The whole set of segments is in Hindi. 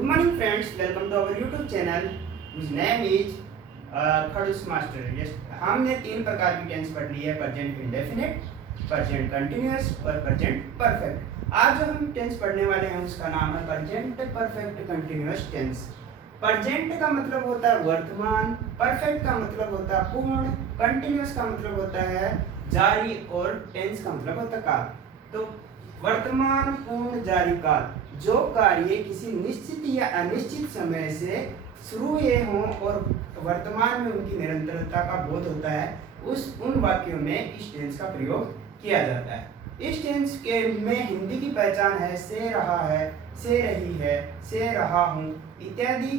Good morning friends, welcome to our YouTube channel whose name is खड़ूस मास्टर। यस, हमने तीन प्रकार की टेंस पढ़ ली है, प्रेजेंट इंडेफिनिट, प्रेजेंट कंटिन्यूअस और प्रेजेंट परफेक्ट। आज जो हम टेंस पढ़ने वाले हैं उसका नाम है present perfect continuous tense. Present का मतलब होता है वर्तमान, परफेक्ट का मतलब होता है पूर्ण, कंटिन्यूअस का मतलब होता है जारी और टेंस का मतलब होता है काल। तो वर्तमान पूर्ण जारी काल, जो कार्य किसी निश्चित या अनिश्चित समय से शुरू हुए हों और वर्तमान में उनकी निरंतरता का बोध होता है, उन वाक्यों में इस टेंस का प्रयोग किया जाता है। इस टेंस के में हिंदी की पहचान है से रहा है, से रही है, से रहा हूँ इत्यादि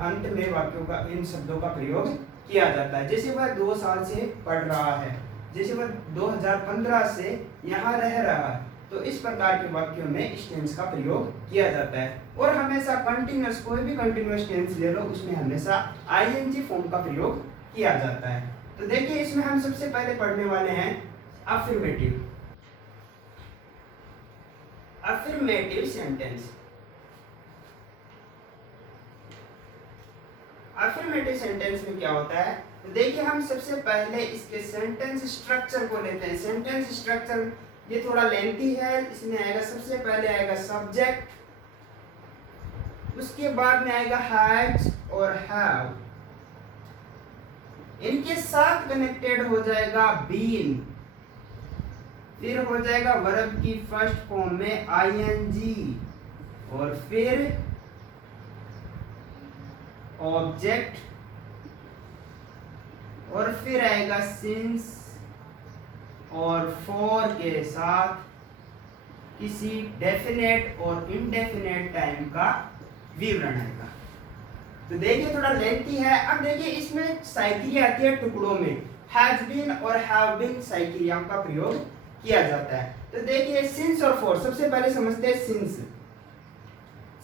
अंत में वाक्यों का इन शब्दों का प्रयोग किया जाता है। जैसे वह 2 साल से पढ़ रहा है, जैसे वह 2015 से यहाँ रह रहा है, तो इस प्रकार के वाक्यों में इस टेंस का प्रयोग किया जाता है। और हमेशा कंटिन्यूअस, कोई भी कंटिन्यूअस टेंस ले लो, उसमें हमेशा आईएनजी फॉर्म का प्रयोग किया जाता है। तो देखिए, इसमें हम सबसे पहले पढ़ने वाले हैं affirmative. Affirmative sentence. Affirmative sentence में क्या होता है, तो देखिए हम सबसे पहले इसके सेंटेंस स्ट्रक्चर को लेते हैं। सेंटेंस स्ट्रक्चर ये थोड़ा लेंथी है। इसमें आएगा, सबसे पहले आएगा सब्जेक्ट, उसके बाद में आएगा हैज और हैव, इनके साथ कनेक्टेड हो जाएगा बीन, फिर हो जाएगा वर्ब की फर्स्ट फॉर्म में आईएनजी, और फिर ऑब्जेक्ट, और फिर आएगा सिंस और फॉर के साथ किसी डेफिनेट और इनडेफिनेट टाइम का विवरण आएगा। तो देखिए थोड़ा लेंथी है। अब देखिए इसमें साइकिलिया आती है टुकड़ों में, हैज बीन और हैव बीन साइकिलिया का प्रयोग किया जाता है। तो देखिए सिंस और फॉर, सबसे पहले समझते हैं सिंस।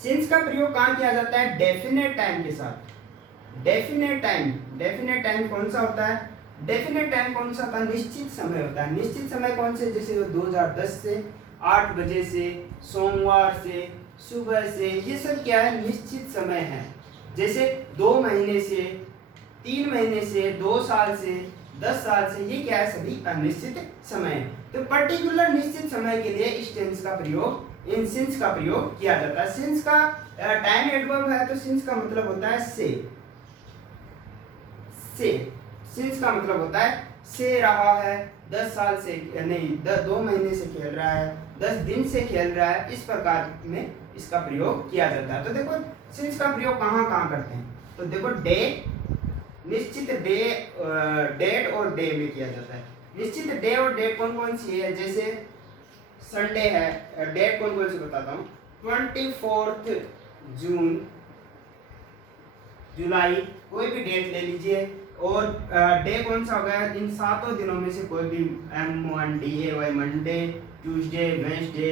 सिंस का प्रयोग कहाँ किया जाता है, डेफिनेट टाइम के साथ। डेफिनेट टाइम, डेफिनेट टाइम कौन सा होता है, डेफिनेट टाइम कौन सा होता है, निश्चित समय होता है। निश्चित समय कौन से, जैसे 2010 से 8 बजे से, सोमवार से, सुबह से, ये सब क्या है, निश्चित समय है। जैसे 2 महीने से, 3 महीने से, 2 साल से, 10 साल से, ये क्या है, सभी अनिश्चित समय है। तो पर्टिकुलर निश्चित समय के लिए इस टेंस का प्रयोग, इन सिंस का प्रयोग किया जाता है। सिंस का टाइम एडवर्ब है, तो सिंस का मतलब होता है से। सिंस का मतलब होता है से रहा है, 10 साल से नहीं, 2 महीने से खेल रहा है, 10 दिन से खेल रहा है, इस प्रकार में इसका प्रयोग किया जाता है। तो देखो सिंस का प्रयोग कहाँ कहाँ करते हैं, तो देखो डे, निश्चित डे, डेट और डे में किया जाता है। निश्चित डे और डेट कौन कौन सी है, जैसे संडे है, डेट कौन कौन सी बताता हूँ, 24 जून, जुलाई, कोई भी डेट ले लीजिए। और डे कौन सा हो गया, इन 7 दिनों में से कोई भी, MONDAY, Monday, Tuesday, Wednesday,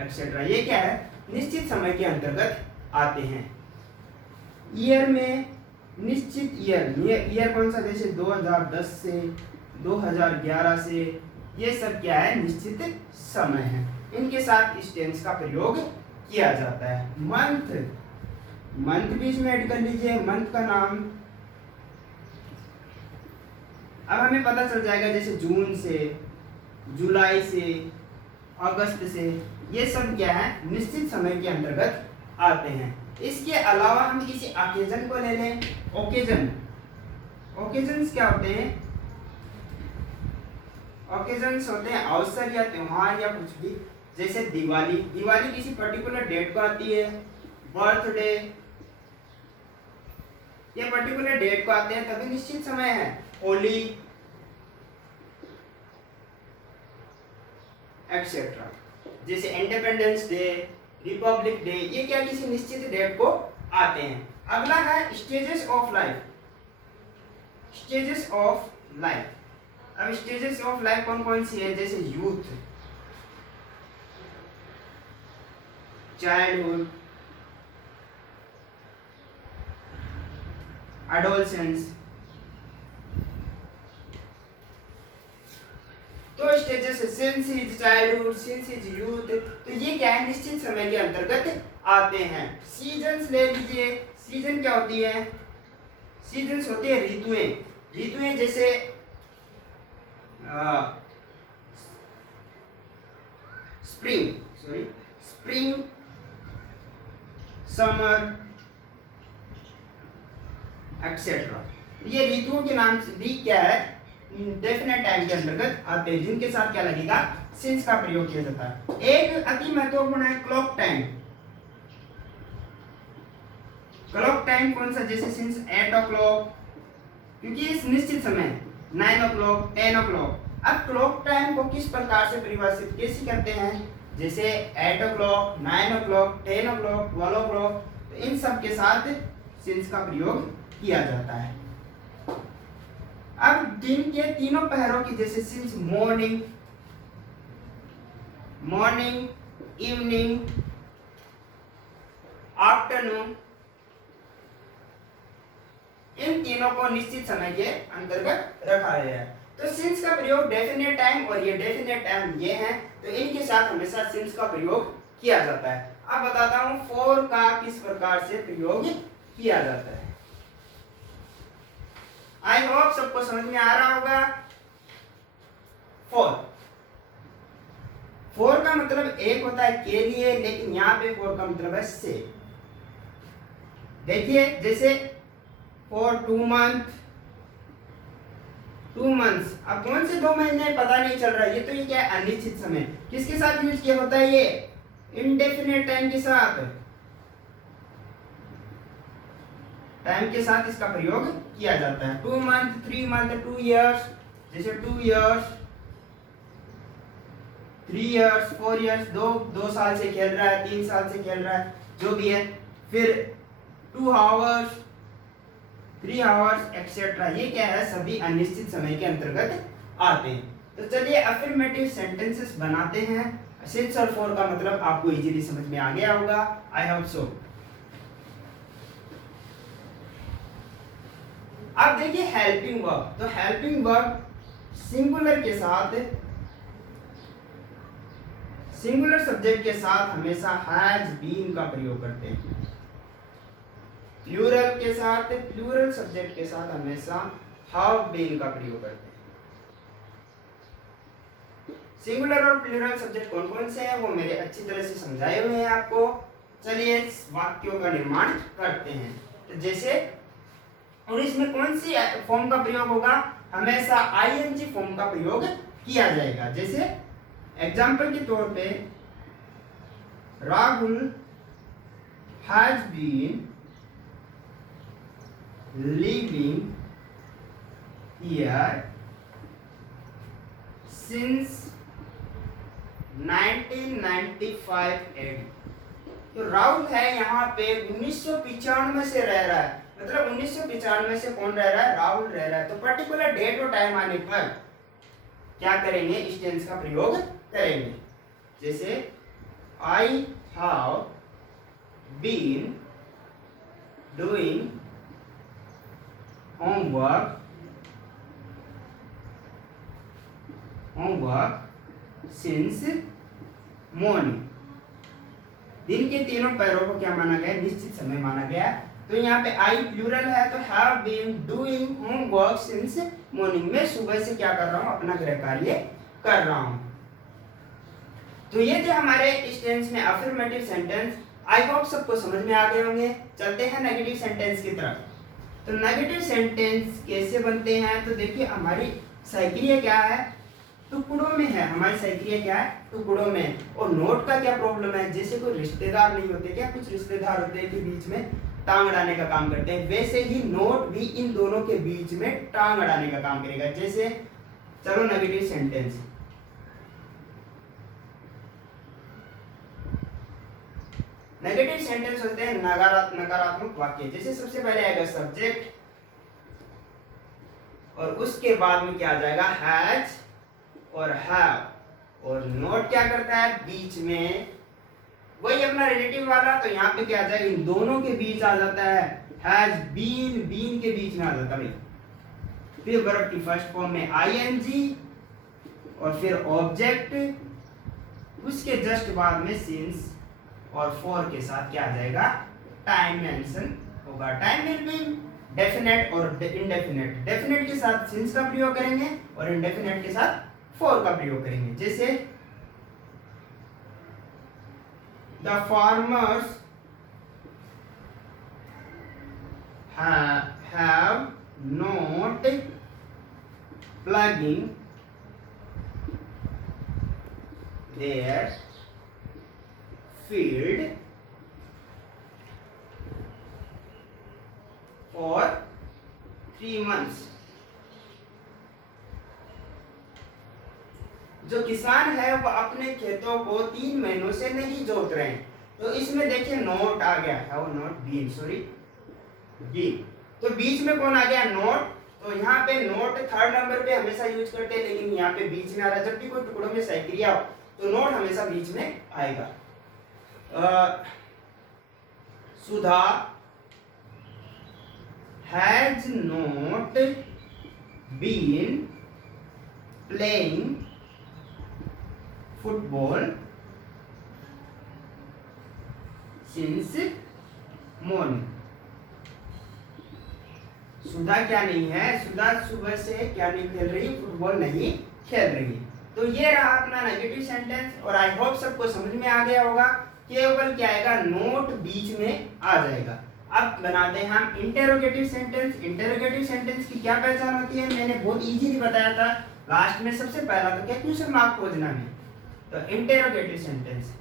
etcetera, ये क्या है, निश्चित समय के अंतर्गत आते हैं। ईयर में निश्चित ईयर कौन सा, जैसे 2010 से 2011 से, ये सब क्या है, निश्चित समय है। इनके साथ इस टेंस का प्रयोग किया जाता है। मंथ, मंथ भी इसमें ऐड कर लीजिए, मंथ का नाम। अब हमें पता चल जाएगा, जैसे जून से, जुलाई से, अगस्त से, ये सब क्या है, निश्चित समय के अंतर्गत आते हैं। इसके अलावा हम किसी ओकेजन को ले लें। ओकेजन, ओकेजन्स क्या होते हैं, ओकेजन्स होते हैं अवसर या त्योहार या कुछ भी। जैसे दिवाली, दिवाली किसी पर्टिकुलर डेट को आती है। बर्थडे, ये पर्टिकुलर डेट को आते हैं, तभी निश्चित समय है। होली, एक्सेट्रा, जैसे इंडिपेंडेंस डे, रिपब्लिक डे, ये क्या किसी निश्चित डेट को आते हैं। अगला है stages of life. Stages of life, अब स्टेजेस ऑफ लाइफ कौन कौन सी है, जैसे यूथ, चाइल्डहुड, एडोलसेंस। तो stages since is childhood, since is youth, तो ये क्या है, निश्चित समय के अंतर्गत आते हैं। सीजन्स ले लीजिए, सीजन क्या होती है, सीजन्स होती है ऋतुएं। ऋतुएं जैसे स्प्रिंग, समर एक्सेट्रा, ये ऋतुओं के नाम से भी क्या है, डेफिनेट टाइम के अंतर्गत आते हैं, जिनके साथ क्या लगेगा, सिंस का प्रयोग किया जाता है। एक अति महत्वपूर्ण है क्लॉक टाइम। क्लॉक टाइम कौन सा, जैसे सिंस 8 o'clock, क्योंकि इस निश्चित समय 9 o'clock, 10 o'clock। अब क्लॉक टाइम को किस प्रकार से परिभाषित कैसे करते हैं, जैसे 8 o'clock, 9 o'clock, 10 o'clock, 12 o'clock, तो इन सब के साथ सिंस का प्रयोग किया जाता है। अब दिन के तीनों पहरों की, जैसे सिंस मॉर्निंग, इवनिंग, आफ्टरनून, इन तीनों को निश्चित समय के अंतर्गत रखा गया है। तो सिंस का प्रयोग डेफिनेट टाइम और ये डेफिनेट टाइम ये हैं, तो इनके साथ हमेशा सिंस का प्रयोग किया जाता है। अब बताता हूं फॉर का किस प्रकार से प्रयोग किया जाता है। आई होप सबको समझ में आ रहा होगा। फोर का मतलब एक होता है के लिए, लेकिन यहाँ पे फोर का मतलब है से। देखिए जैसे फॉर 2 months, अब कौन से 2 महीने पता नहीं चल रहा है, ये तो ये क्या है, अनिश्चित समय। किसके साथ यूज किया होता है, ये इनडेफिनेट टाइम के साथ, इसका प्रयोग किया जाता है। 2 month, 3 month, 2 years, जैसे 2 years, 3 years, 4 years, 2 साल से खेल रहा है, 3 साल से खेल रहा है, जो भी है। फिर 2 hours, 3 hours एक्सेट्रा, ये क्या है, सभी अनिश्चित समय के अंतर्गत आते हैं। तो चलिए अफर्मेटिव सेंटेंसेस बनाते हैं। सिंस और फॉर का मतलब आपको इजीली समझ में आ गया होगा, आई होप सो। अब देखिए हेल्पिंग वर्ब, तो हेल्पिंग वर्ब सिंगुलर के साथ, सिंगुलर सब्जेक्ट के साथ हमेशा हैज बीन का प्रयोग करते हैं। प्लूरल के साथ, प्लूरल सब्जेक्ट के साथ हमेशा हैव बीन का प्रयोग करते हैं। सिंगुलर और प्लूरल सब्जेक्ट कौन कौन से हैं वो मेरे अच्छी तरह से समझाए हुए हैं आपको। चलिए वाक्यों का निर्माण करते हैं। तो जैसे, और इसमें कौन सी फॉर्म का प्रयोग होगा, हमेशा आईएनजी फॉर्म का प्रयोग किया जाएगा। जैसे एग्जाम्पल के तौर पे Rahul has been living here since 1995 AD। तो राहुल है यहाँ पे 1995 से रह रहा है, मतलब 1995 से कौन रह रहा है, राहुल रह रहा है। तो पर्टिकुलर डेट और टाइम आने पर क्या करेंगे, इस टेंस का प्रयोग करेंगे। जैसे I have been doing homework since morning। दिन के तीनों पैरों को क्या माना गया, निश्चित समय माना गया। तो यहाँ पे आई प्लूरल है, तो have been doing homework since morning, में सुबह से क्या कर रहा हूँ, अपना गृह कार्य कर रहा हूँ। तो ये थे हमारे इस टेंस में अफर्मेटिव सेंटेंस। आई होप सबको समझ में आ गए होंगे। चलते हैं नेगेटिव सेंटेंस की तरफ। तो नेगेटिव सेंटेंस कैसे बनते हैं, तो देखिए हमारी साइक्रिया क्या है, टुकड़ों में है। हमारी साइक्रिया क्या है, टुकड़ों में। और नोट का क्या प्रॉब्लम है, जैसे कोई रिश्तेदार नहीं होते क्या, कुछ रिश्तेदार होते हैं कि बीच में टांग अड़ाने का काम करते हैं, वैसे ही नोट भी इन दोनों के बीच में टांग अड़ाने का काम करेगा। जैसे चलो नेगेटिव सेंटेंस, नेगेटिव सेंटेंस होते हैं नकारात्मक वाक्य। जैसे सबसे पहले आएगा सब्जेक्ट और उसके बाद में क्या आ जाएगा, हैज और हैव, और नोट क्या करता है, बीच में वही अपना रिलेटिव वाला। तो यहाँ पे क्या आ जाएगा, इन दोनों के बीच आ जाता है, हैज बीन, बीन के बीच में आ जाता है। फिर वर्ब की फर्स्ट फॉर्म में आईएनजी और फिर ऑब्जेक्ट, उसके जस्ट बाद में सिंस और फॉर के साथ क्या आ जाएगा, टाइम मेंशन होगा। टाइम विल बी डेफिनेट और इनडेफिनेट। डेफिनेट के साथ सिंस का प्रयोग करेंगे और इनडेफिनेट के साथ फॉर का प्रयोग करेंगे। जैसे the farmers have not plugging their field for 3 months। जो किसान है वो अपने खेतों को 3 महीनों से नहीं जोत रहे हैं। तो इसमें देखिए नोट आ गया, have not been, sorry be, तो बीच में कौन आ गया, नोट। तो यहाँ पे नोट थर्ड नंबर पे हमेशा यूज करते हैं, लेकिन यहाँ पे बीच में आ रहा है। जब भी कोई टुकड़ों में सही क्रिया हो तो नोट हमेशा बीच में आएगा। Sudha has not been playing football since morning. Sudha क्या नहीं है, सुधा सुबह से क्या नहीं खेल रही, फुटबॉल नहीं खेल रही। तो ये रहा अपना नेगेटिव सेंटेंस और आई होप सबको समझ में आ गया होगा। केवल क्या आएगा, नोट बीच में आ जाएगा। अब बनाते हैं हम इंटेरोगेटिव सेंटेंस। इंटेरोगेटिव सेंटेंस की क्या पहचान होती है, मैंने बहुत इजीली बताया था लास्ट में। सबसे पहला तो क्या, क्वेश्चन मार्क खोजना है। तो interrogative sentence,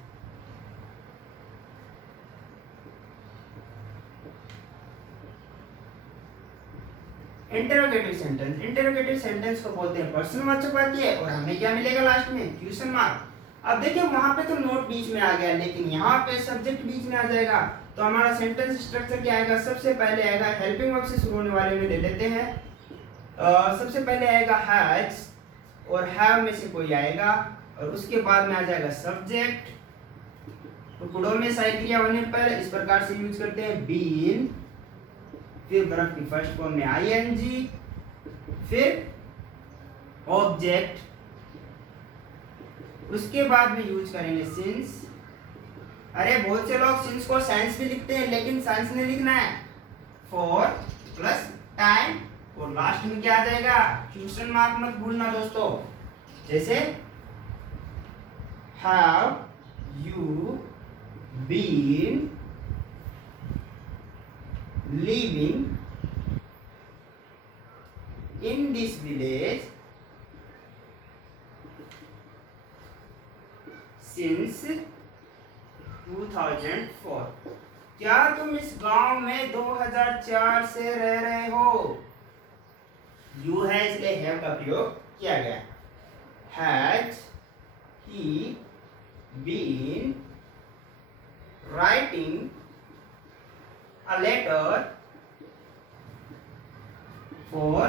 interrogative sentence, interrogative sentence को बोलते हैं प्रश्नवाचक वाक्य और हमें क्या मिलेगा लास्ट में, क्वेश्चन मार्क। अब देखिए वहां पे तो नोट बीच में आ गया, लेकिन यहाँ पे सब्जेक्ट बीच में आ जाएगा। तो हमारा सेंटेंस स्ट्रक्चर क्या आएगा, सबसे पहले आएगा हेल्पिंग वर्ब से शुरू होने वाले में ले लेते हैं। सबसे पहले आएगा हैज और हैव में से कोई आएगा और उसके बाद में आ जाएगा सब्जेक्ट। टुकड़ों में सही क्रिया होने पर इस प्रकार से यूज करते हैं, बीन, फिर वर्ब की फर्स्ट फॉर्म में आईएनजी, फिर ऑब्जेक्ट, उसके बाद में यूज करेंगे सिंस। अरे बहुत से लोग सिंस को साइंस भी लिखते हैं, लेकिन साइंस नहीं लिखना है, फॉर प्लस टाइम और लास्ट में क्या आ जाएगा, क्वेश्चन मार्क मत भूलना दोस्तों। जैसे have you been living in this village since 2004। क्या तुम इस गांव में 2004 से रह रहे हो। यू है इसलिए हैव का प्रयोग किया गया। Has he been writing a letter for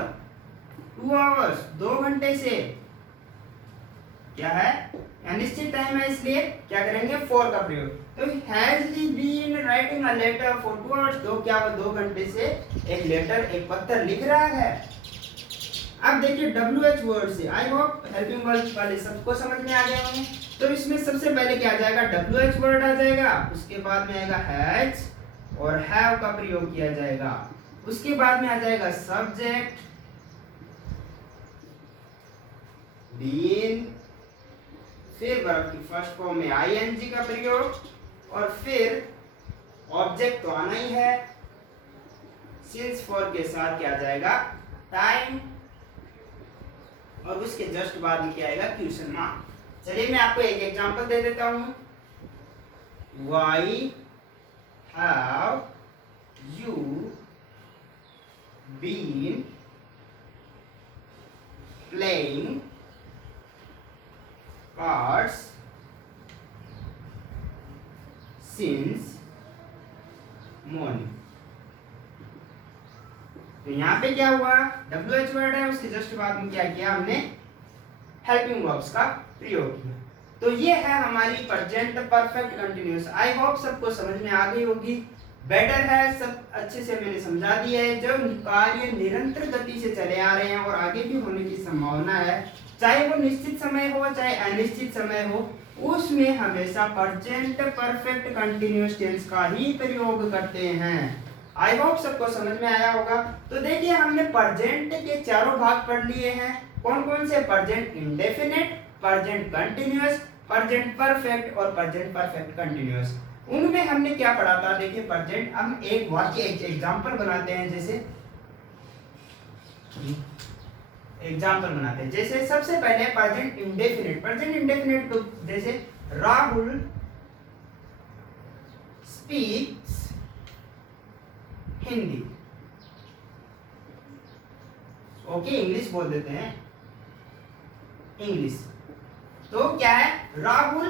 2 hours, 2 घंटे से। क्या है, अनिश्चित टाइम है, इसलिए क्या करेंगे, फॉर का प्रयोग। तो has he been writing a letter for 2 hours, दो क्या, 2 घंटे से एक लेटर, एक पत्र लिख रहा है। अब देखिए WH वर्ड से, आई होप हेल्पिंग वर्ड वाले सबको समझ में आ गए होंगे। तो इसमें सबसे पहले क्या आ जाएगा, WH वर्ड आ जाएगा, उसके बाद में आएगा हैज और हैव का प्रयोग किया जाएगा। उसके बाद में आ जाएगा सब्जेक्ट, बीन, फिर वर्ब की फर्स्ट फॉर्म में आईएनजी का प्रयोग और फिर ऑब्जेक्ट तो आना ही है, सिंस फॉर के साथ क्या आ जाएगा, टाइम, और उसके जस्ट बाद में क्या आएगा, क्वेश्चन मार्क। चलिए मैं आपको एक एग्जांपल दे देता हूं। Why have you been playing cards since morning। तो यहाँ पे क्या हुआ, WH वर्ड है, उसके जस्ट बाद में क्या किया हमने, हेल्पिंग वर्ब्स का प्रयोग किया। तो ये है हमारी present perfect continuous. I hope सबको समझ में आ गई होगी। बेटर है, सब अच्छे से मैंने समझा दिया है। जो कार्य निरंतर गति से चले आ रहे हैं और आगे भी होने की संभावना है, चाहे वो निश्चित समय हो चाहे अनिश्चित समय हो, उसमें हमेशा प्रेजेंट परफेक्ट कंटिन्यूअस टेंस का ही प्रयोग करते हैं। आई होप सबको समझ में आया होगा। तो देखिए हमने प्रेजेंट के चारों भाग पढ़ लिए हैं। कौन कौन से? Present indefinite, present continuous, present perfect और प्रेजेंट परफेक्ट कंटिन्यूअस। उनमें हमने क्या पढ़ा था? देखिए प्रेजेंट, हम एक वाक्य एग्जांपल बनाते हैं। जैसे एग्जांपल बनाते हैं, जैसे सबसे पहले प्रेजेंट इंडेफिनिट। प्रेजेंट इंडेफिनिट को जैसे Rahul speaks Hindi. Okay, English बोल देते हैं, इंग्लिश। तो क्या है? राहुल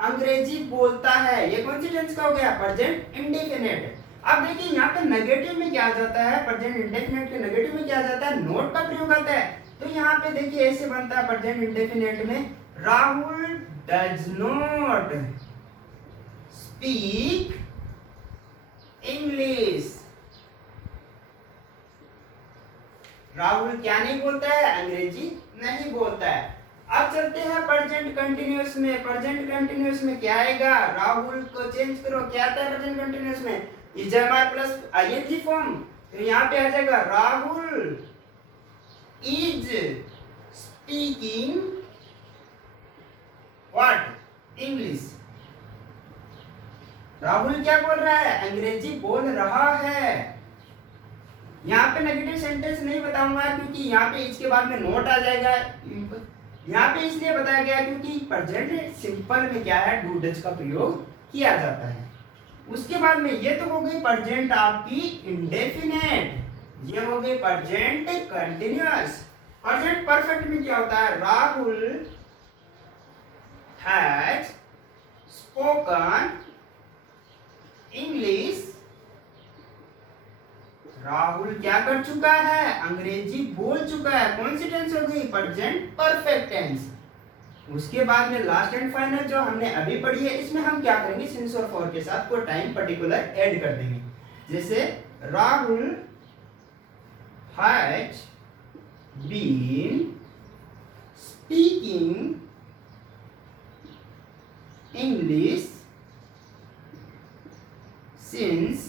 अंग्रेजी बोलता है। ये कौन सी टेंस का हो गया? Present indefinite. अब देखिए यहाँ पे नेगेटिव में क्या आ जाता है? प्रेजेंट इंडेफिनिट के नेगेटिव में क्या आ जाता है? नॉट का प्रयोग आता है। तो यहाँ पे देखिए ऐसे बनता है प्रेजेंट इंडेफिनिट में, Rahul does not speak English. Rahul क्या नहीं बोलता है? अंग्रेजी नहीं बोलता है। अब चलते हैं प्रेजेंट कंटिन्यूअस में। प्रेजेंट कंटिन्यूअस में क्या आएगा? राहुल को चेंज करो, क्या आता है प्रेजेंट कंटिन्यूअस में? Is plus ING form. तो यहाँ पे आ जाएगा Rahul is speaking what? English. Rahul क्या बोल रहा है? अंग्रेजी बोल रहा है। यहाँ पे नेगेटिव सेंटेंस नहीं बताऊंगा क्योंकि यहाँ पे इसके बाद में नोट आ जाएगा। यहाँ पे इसलिए बताया गया क्योंकि प्रेजेंट सिंपल में क्या है? डू डज का प्रयोग किया जाता है। उसके बाद में ये तो हो गई प्रेजेंट आपकी इंडेफिनिट, ये हो गई प्रेजेंट कंटिन्यूअस। प्रेजेंट परफेक्ट में क्या होता है? Rahul has spoken English. Rahul क्या कर चुका है? अंग्रेजी बोल चुका है। कौन सी टेंस हो गई? Present perfect tense. उसके बाद में लास्ट एंड फाइनल जो हमने अभी पढ़ी है, इसमें हम क्या करेंगे? सिंस और फॉर के साथ कोई टाइम पर्टिकुलर ऐड कर देंगे। जैसे Rahul has been speaking English since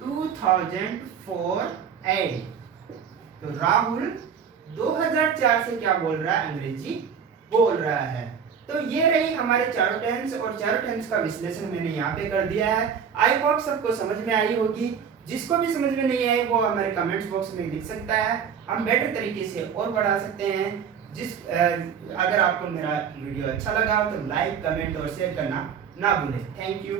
2004 AD. तो राहुल 2004 से क्या बोल रहा है? अंग्रेजी बोल रहा है। तो ये रही हमारे चारों टेंस, और चारों टेंस का विश्लेषण मैंने यहाँ पे कर दिया है। आई होप सबको समझ में आई होगी। जिसको भी समझ में नहीं आई वो हमारे कमेंट्स बॉक्स में लिख सकता है, हम बेटर तरीके से और बढ़ा सकते हैं। अगर आपको मेरा वीडियो अच्छा लगा तो लाइक, कमेंट और शेयर करना ना भूलें। Thank you.